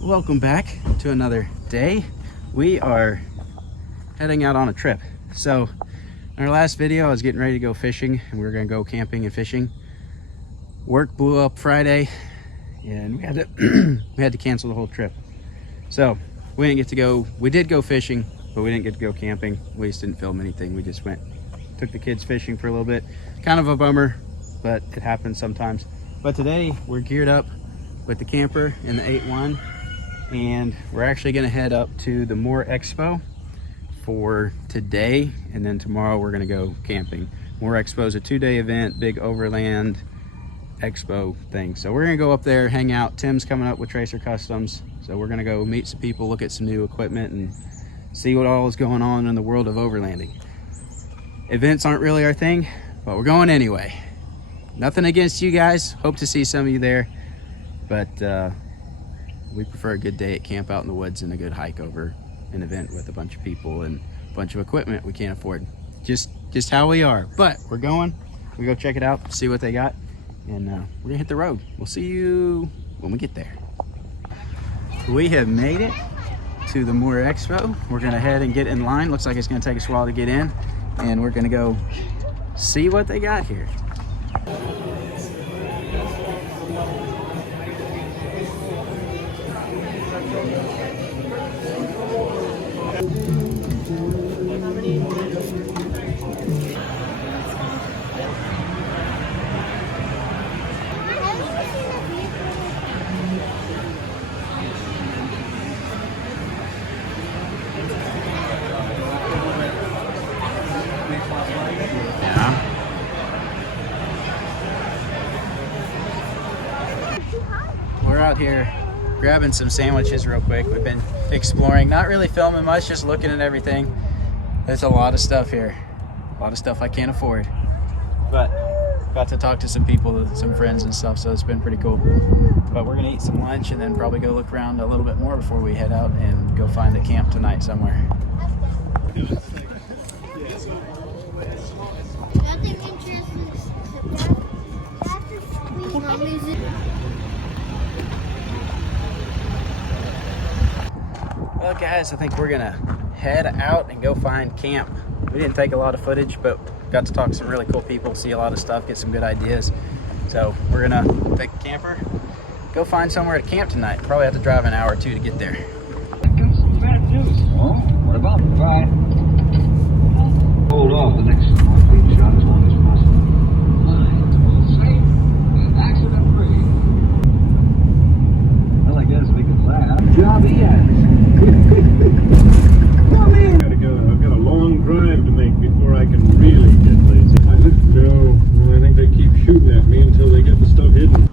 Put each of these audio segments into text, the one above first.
Welcome back to another day. We are heading out on a trip. So in our last video, I was getting ready to go fishing and we were gonna go camping and fishing. Work blew up Friday and we had to we had to cancel the whole trip. So we didn't get to go. We did go fishing, but we didn't get to go camping. We just didn't film anything. We just took the kids fishing for a little bit. Kind of a bummer, but it happens sometimes. But today we're geared up with the camper and the 8-1, and we're actually gonna head up to the Moore Expo for today, and then tomorrow we're gonna go camping. Moore Expo is a 2-day event, big overland expo thing. So we're gonna go up there, hang out. Tim's coming up with Tracer Customs. So we're gonna go meet some people, look at some new equipment, and see what all is going on in the world of overlanding. Events aren't really our thing, but we're going anyway. Nothing against you guys. Hope to see some of you there. But we prefer a good day at camp out in the woods and a good hike over an event with a bunch of people and a bunch of equipment we can't afford. Just how we are. But we're going. We go check it out, see what they got, and we're gonna hit the road. We'll see you when we get there. We have made it to the Moore Expo. We're gonna head and get in line. Looks like it's gonna take us a while to get in, and we're gonna go see what they got here. We're out here grabbing some sandwiches real quick. We've been exploring, not really filming much, just looking at everything. There's a lot of stuff here, a lot of stuff I can't afford, but got to talk to some people, some friends and stuff, so it's been pretty cool. But we're gonna eat some lunch and then probably go look around a little bit more before we head out and go find a camp tonight somewhere. Well guys, I think we're gonna head out and go find camp. We didn't take a lot of footage, but got to talk to some really cool people, see a lot of stuff, get some good ideas. So we're gonna take the camper, go find somewhere to camp tonight. Probably have to drive an hour or two to get there. Bad news. Oh, what about the ride? Hold off the next heartbeat shot as long as possible. Fine, safe, and accident-free. Well, I guess we can laugh. Job Come in. I've got a long drive to make before I can really get lazy. No, I think they keep shooting at me until they get the stuff hidden.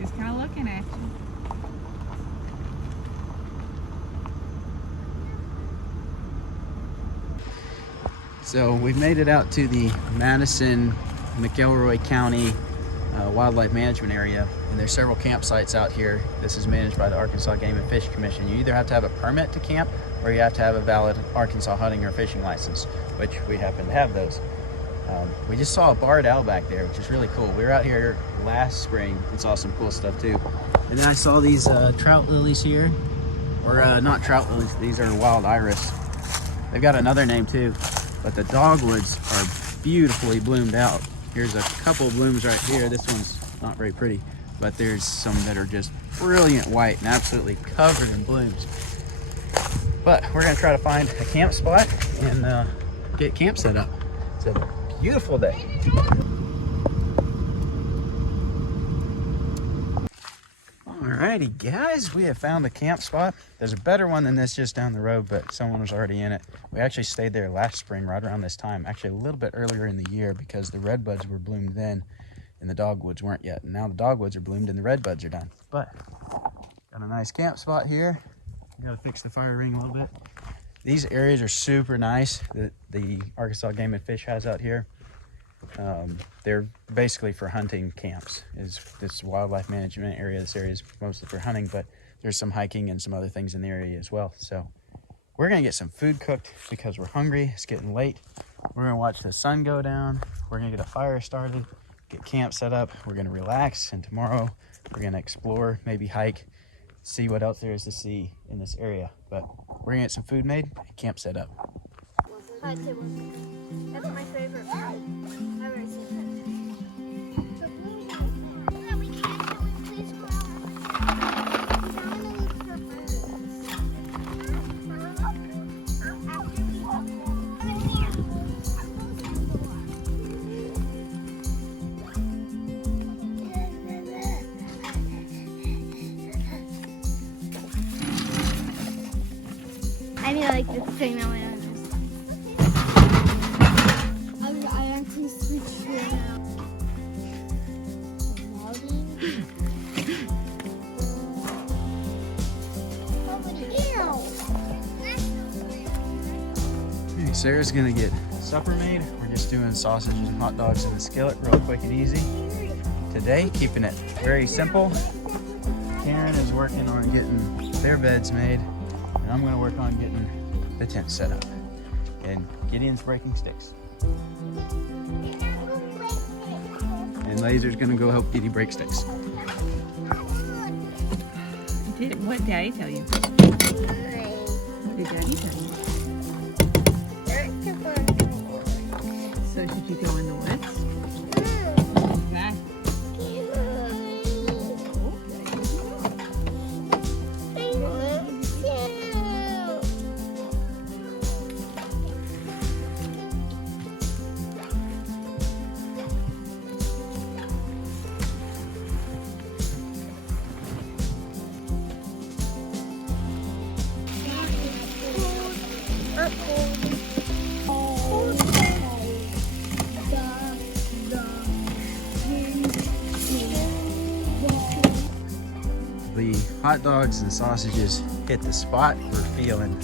Just kind of looking at you. So we've made it out to the Madison, McElroy County Wildlife Management Area, and there's several campsites out here. This is managed by the Arkansas Game and Fish Commission. You either have to have a permit to camp or you have to have a valid Arkansas hunting or fishing license, which we happen to have those. We just saw a barred owl back there, which is really cool. We were out here last spring and saw some cool stuff too. And then I saw these trout lilies here, or not trout lilies, these are wild iris. They've got another name too, but the dogwoods are beautifully bloomed out. Here's a couple of blooms right here. This one's not very pretty, but there's some that are just brilliant white and absolutely covered in blooms. But we're gonna try to find a camp spot and get camp set up. It's a beautiful day. Alrighty guys, we have found a camp spot. There's a better one than this just down the road, but someone was already in it. We actually stayed there last spring right around this time, actually a little bit earlier in the year, because the redbuds were bloomed then and the dogwoods weren't yet. And now the dogwoods are bloomed and the redbuds are done. But got a nice camp spot here. We gotta fix the fire ring a little bit. These areas are super nice that the Arkansas Game and Fish has out here. They're basically for hunting camps. Is this wildlife management area? This area is mostly for hunting, but there's some hiking and some other things in the area as well. So we're gonna get some food cooked because we're hungry. It's getting late. We're gonna watch the sun go down. We're gonna get a fire started, get camp set up. We're gonna relax, and tomorrow We're gonna explore, maybe hike, see what else there is to see in this area. But we're gonna get some food made and camp set up. That's my favorite part. I've ever seen that. Yeah, we can't. Can we please go out? I'm gonna look for birds. After we walk over here. I need like this thing that went on. I actually switched it out. Okay, Sarah's gonna get supper made. We're just doing sausages and hot dogs in the skillet real quick and easy. Today, keeping it very simple. Karen is working on getting their beds made, and I'm gonna work on getting the tent set up. And Gideon's breaking sticks. And Laser's gonna go help Giddy break sticks. What did Daddy tell you? What did Daddy tell you? So should you go in the woods? Okay. The hot dogs and sausages hit the spot. We're feeling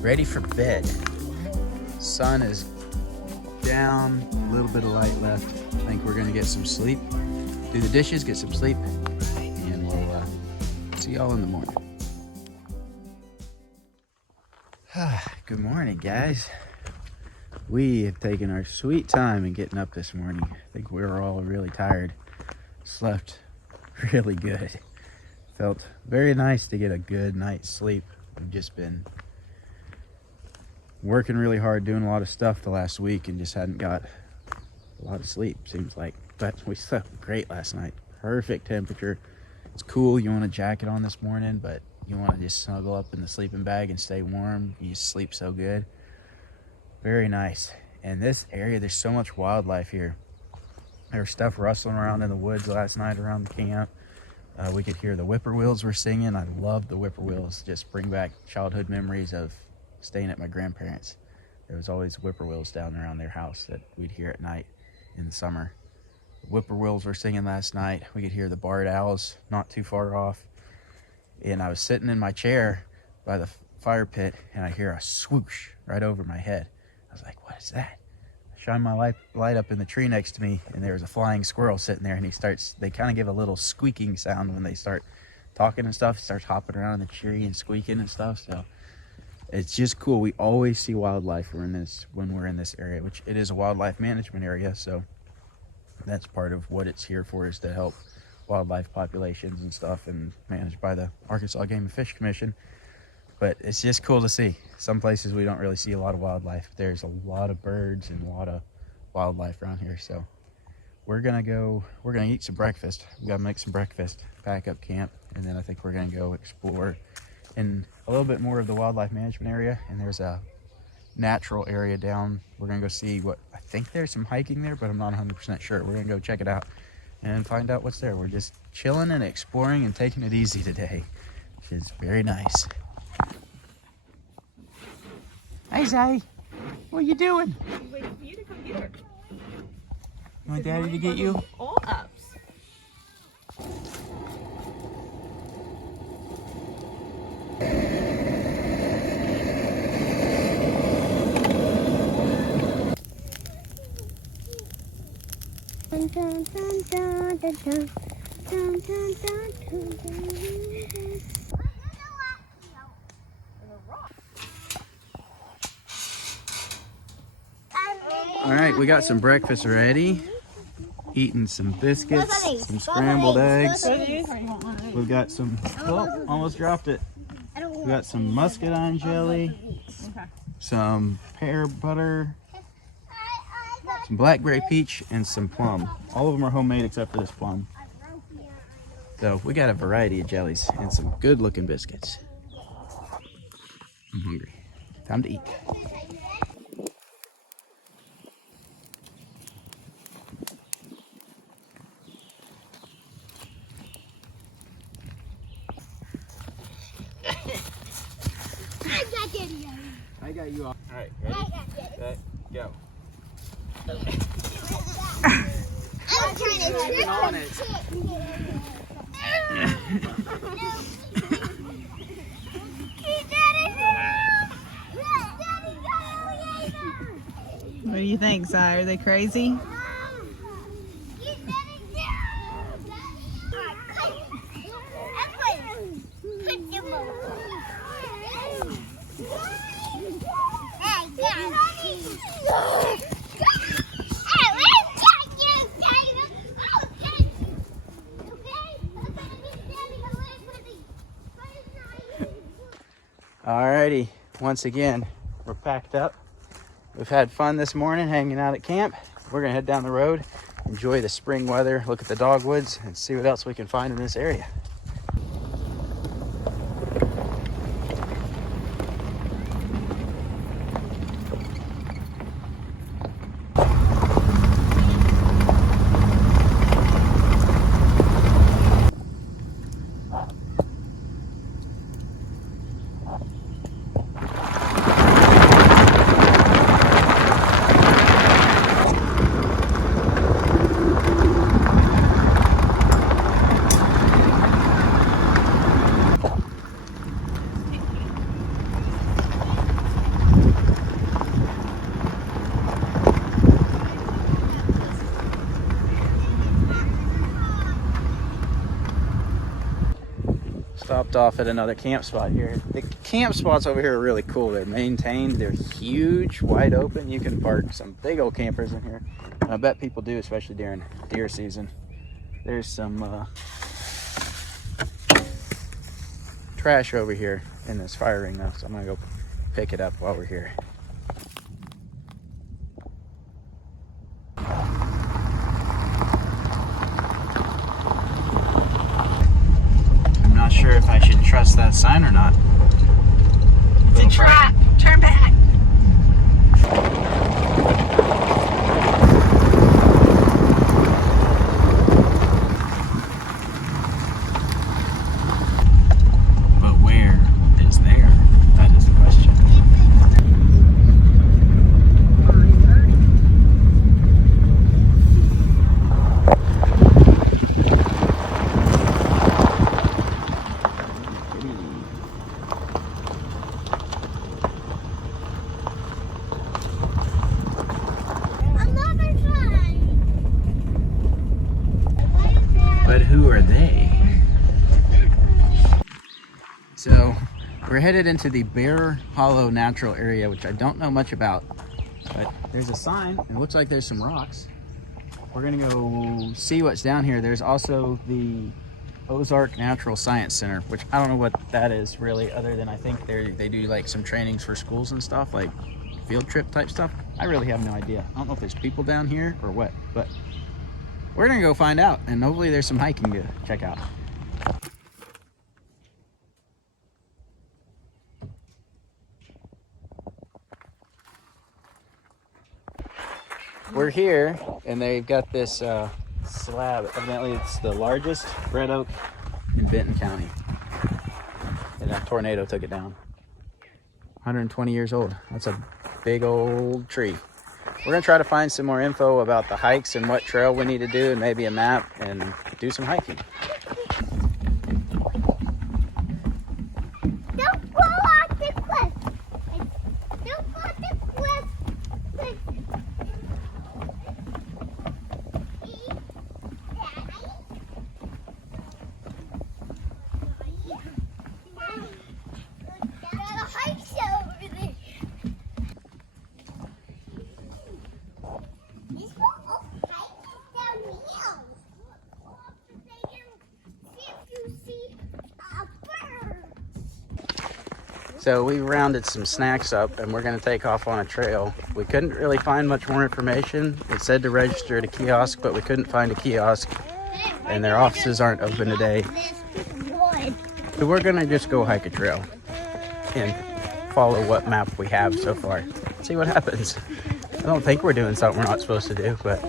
ready for bed. Sun is down, a little bit of light left. I think we're gonna get some sleep, do the dishes, get some sleep, and we'll see y'all in the morning. Good morning, guys. We have taken our sweet time in getting up this morning. I think we were all really tired. Slept really good. Felt very nice to get a good night's sleep. We've just been working really hard, doing a lot of stuff the last week, and just hadn't got a lot of sleep, seems like. But we slept great last night. Perfect temperature. It's cool. You want a jacket on this morning, but you want to just snuggle up in the sleeping bag and stay warm. You just sleep so good. Very nice. And this area, there's so much wildlife here. There was stuff rustling around in the woods last night around the camp. We could hear the whippoorwills were singing. I love the whippoorwills. Just bring back childhood memories of staying at my grandparents'. There was always whippoorwills down around their house that we'd hear at night in the summer. Whippoorwills were singing last night. We could hear the barred owls not too far off. And I was sitting in my chair by the fire pit, and I hear a swoosh right over my head. I was like, what is that? I shine my light up in the tree next to me, and there was a flying squirrel sitting there, and they kind of give a little squeaking sound when they start talking and stuff. He starts hopping around in the tree and squeaking and stuff. So it's just cool. We always see wildlife when we're in this area, which it is a wildlife management area. So that's part of what it's here for, is to help wildlife populations and stuff, and managed by the Arkansas Game and Fish Commission. But it's just cool to see. Some places we don't really see a lot of wildlife. There's a lot of birds and a lot of wildlife around here. So we're gonna eat some breakfast. We gotta make some breakfast, pack up camp, and then I think we're gonna go explore in a little bit more of the wildlife management area. And there's a natural area down. We're gonna go see what, I think there's some hiking there, but I'm not 100% sure. We're gonna go check it out and find out what's there. We're just chilling and exploring and taking it easy today, which is very nice. Hey, Zay, what are you doing? I'm waiting for you to come get her. You want Daddy to get you? All ups. Dun, dun, dun, dun, dun, dun. Dun, dun, dun, dun, dun. All right, we got some breakfast ready. eating some biscuits, some scrambled eggs. Or you want one of these? We've got some, oh, almost dropped it. We've got some muscadine jelly, Okay. some pear butter, some blackberry peach, and some plum. All of them are homemade except for this plum. So we got a variety of jellies and some good looking biscuits. I'm hungry. Time to eat. I got you all. All right, ready? Set, go. I'm trying to trick on him. it. What do you think, Si? Are they crazy? Alrighty, once again, we're packed up. We've had fun this morning hanging out at camp. We're gonna head down the road, enjoy the spring weather, look at the dogwoods, and see what else we can find in this area. Stopped off at another camp spot here. The camp spots over here are really cool. They're maintained, they're huge, wide open. You can park some big old campers in here. And I bet people do, especially during deer season. There's some trash over here in this fire ring though, so I'm gonna go pick it up while we're here. I'm not sure if I should trust that sign or not. It's a trap. Turn back. But where is there? That is the question. But who are they? So we're headed into the Bear Hollow Natural Area, which I don't know much about, but there's a sign and it looks like there's some rocks. We're gonna go see what's down here. There's also the Ozark Natural Science Center, which I don't know what that is really, other than I think they do like some trainings for schools and stuff, like field trip type stuff. I really have no idea. I don't know if there's people down here or what, but we're gonna go find out, and hopefully there's some hiking to check out. We're here, and they've got this slab. Evidently it's the largest red oak in Benton County. And a tornado took it down. 120 years old. That's a big old tree. We're gonna try to find some more info about the hikes and what trail we need to do, and maybe a map, and do some hiking. Don't go off the cliff. Don't go off the cliff. The hike's over there. This one, oh, hike is down here. So we rounded some snacks up and we're gonna take off on a trail. We couldn't really find much more information. It said to register at a kiosk, but we couldn't find a kiosk and their offices aren't open today. So we're gonna just go hike a trail and follow what map we have so far. See what happens. I don't think we're doing something we're not supposed to do, but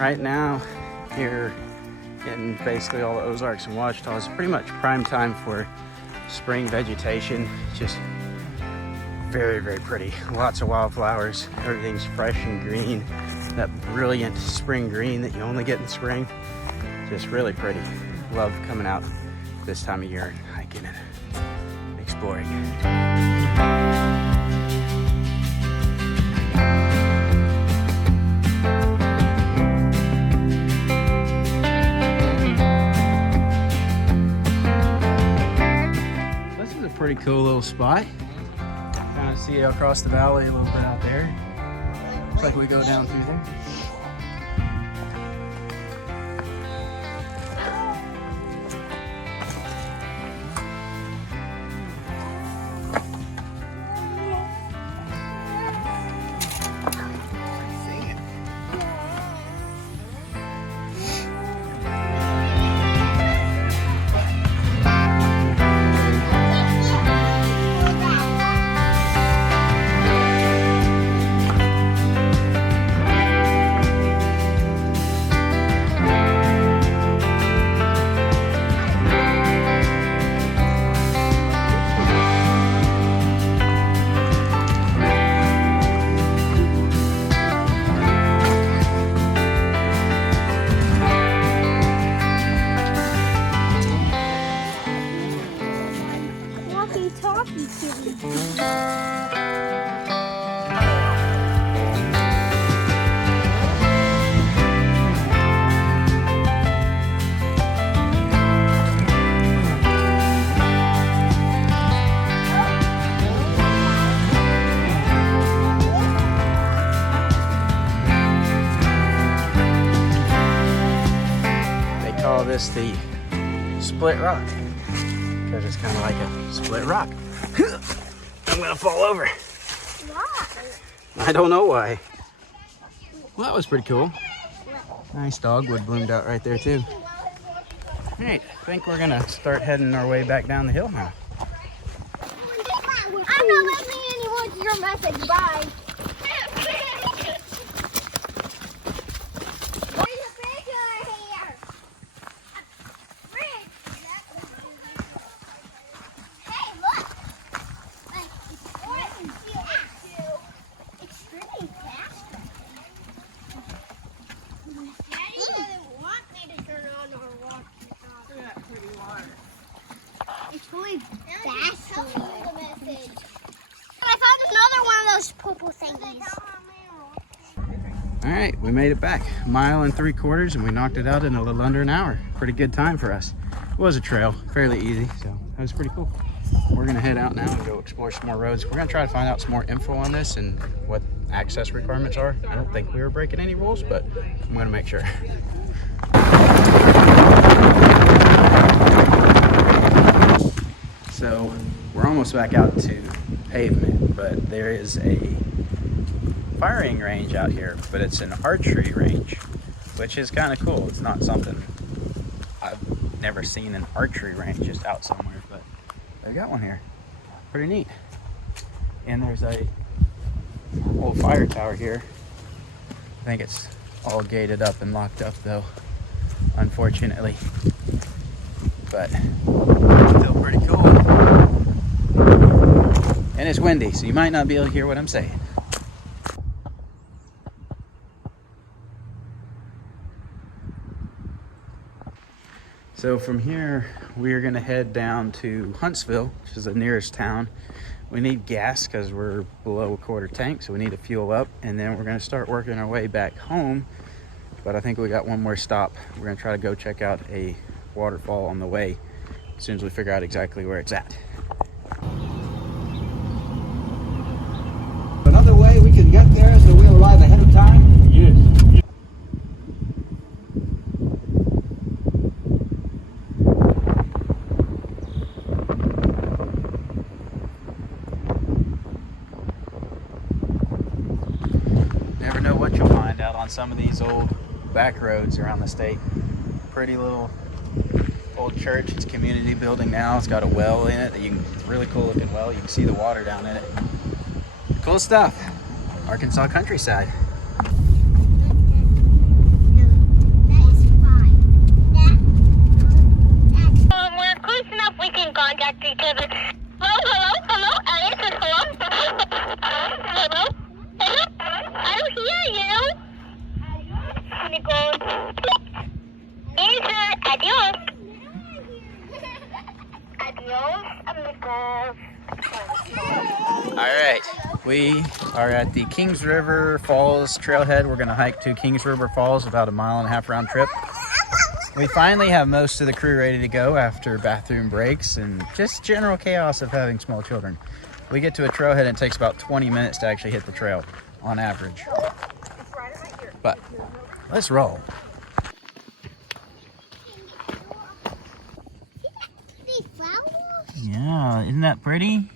right now here in basically all the Ozarks and Ouachita is pretty much prime time for spring vegetation. Just very, very pretty. Lots of wildflowers. Everything's fresh and green. That brilliant spring green that you only get in spring. Just really pretty. Love coming out this time of year and hiking and exploring. Pretty cool little spot. Kind of see it across the valley a little bit out there. Looks like we go down through there. This the split rock because it's kind of like a split rock. I'm gonna fall over. Why? I don't know why. Well, that was pretty cool. Nice dogwood bloomed out right there too. All right, I think we're gonna start heading our way back down the hill now. I'm not letting me anymore to your message. Bye. All right, we made it back. 1.75 miles and we knocked it out in a little under an hour. Pretty good time for us. It was a trail, fairly easy, so that was pretty cool. We're gonna head out now and go explore some more roads. We're gonna try to find out some more info on this and what access requirements are. I don't think we were breaking any rules, but I'm gonna make sure. So we're almost back out to pavement, but there is a firing range out here, but it's an archery range, which is kind of cool. It's not something I've never seen, an archery range just out somewhere, but they've got one here. Pretty neat. And there's a old fire tower here. I think it's all gated up and locked up though. unfortunately. But still pretty cool. And it's windy, so you might not be able to hear what I'm saying. So from here, we're gonna head down to Huntsville, which is the nearest town. We need gas because we're below a quarter tank, so we need to fuel up, and then we're gonna start working our way back home. But I think we got one more stop. We're gonna try to go check out a waterfall on the way as soon as we figure out exactly where it's at. Another way we can get there so we'll arrive ahead of time? Yes. Never know what you'll find out on some of these old back roads around the state. Pretty little old church. It's a community building now. It's got a well in it. It's a really cool looking well. You can see the water down in it. Cool stuff. Arkansas countryside. We're close enough we can contact each other. Hello, Alice, hello? Hello? I don't hear you. Nicole. Answer, adios. Adios, amigos. All right, we are at the Kings River Falls trailhead. We're gonna hike to Kings River Falls, about a 1.5 mile round trip. We finally have most of the crew ready to go after bathroom breaks and just general chaos of having small children. We get to a trailhead and it takes about 20 minutes to actually hit the trail on average. But let's roll. These flowers? Yeah, isn't that pretty?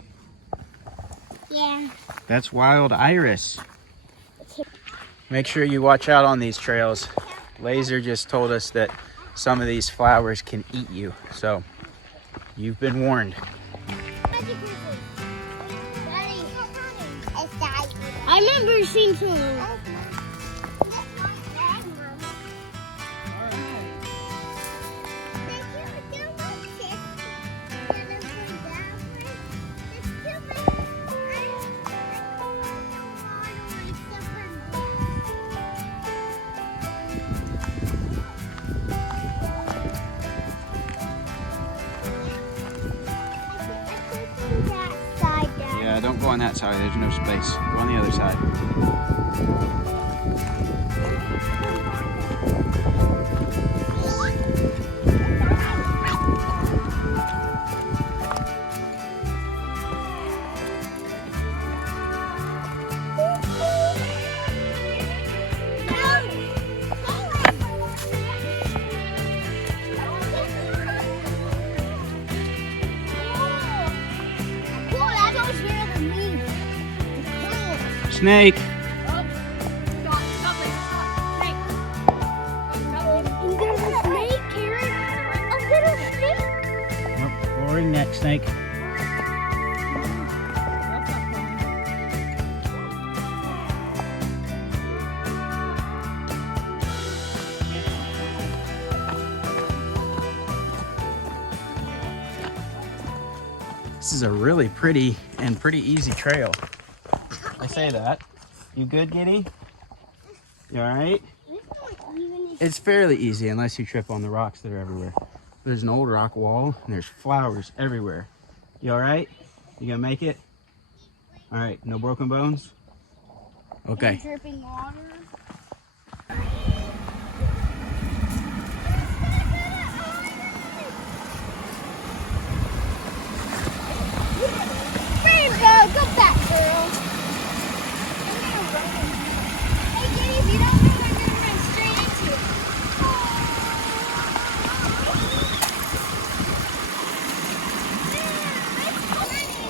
Yeah. That's wild iris. Make sure you watch out on these trails. Laser just told us that some of these flowers can eat you, so you've been warned. I remember seeing some. Yeah, don't go on that side. There's no space. Go on the other side. Snake. Boring neck snake. This is a really pretty and pretty easy trail. I say that. You good, Giddy? You alright? It's fairly easy unless you trip on the rocks that are everywhere. There's an old rock wall and there's flowers everywhere. You alright? You gonna make it? Alright, no broken bones? Okay. Dripping water. Go back, girl. Hey, Giddy, if you don't move, I'm gonna run straight into it.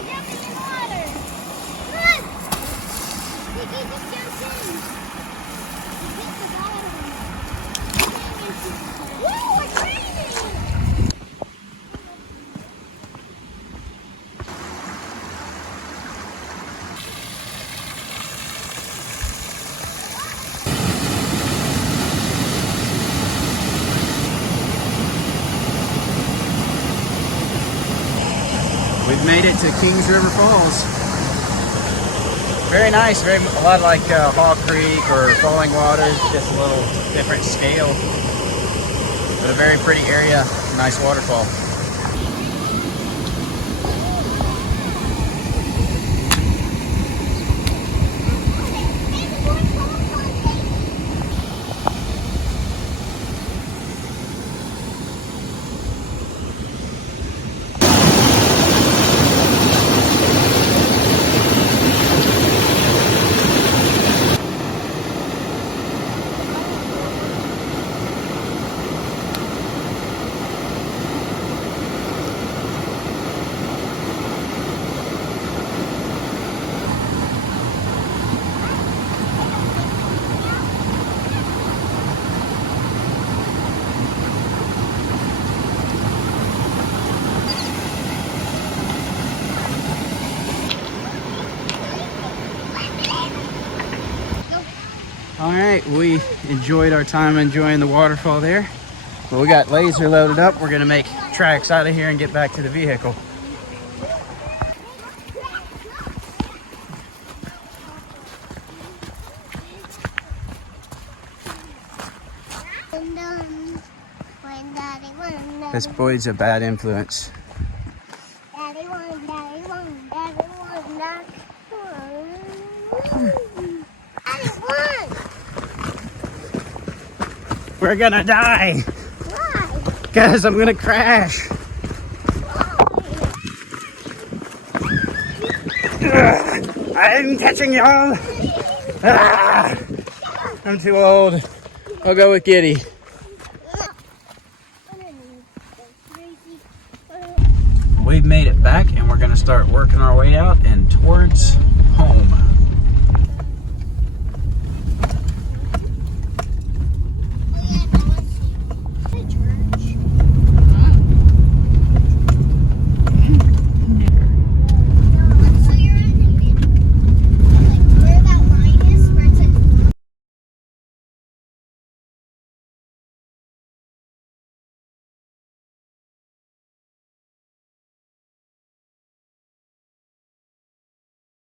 Jump in the water. Run! Giddy just jumped in. We've made it to Kings River Falls. Very nice, a lot like Hall Creek or Falling Waters, just a little different scale. But a very pretty area, nice waterfall. All right, we enjoyed our time enjoying the waterfall there. But we got laser loaded up. We're gonna make tracks out of here and get back to the vehicle. This boy's a bad influence. Daddy one, daddy one, daddy one, daddy one. We're gonna die. Why? Guys, I'm gonna crash. I'm catching y'all. Ah, I'm too old. I'll go with Giddy. We've made it back and we're gonna start working our way out and toward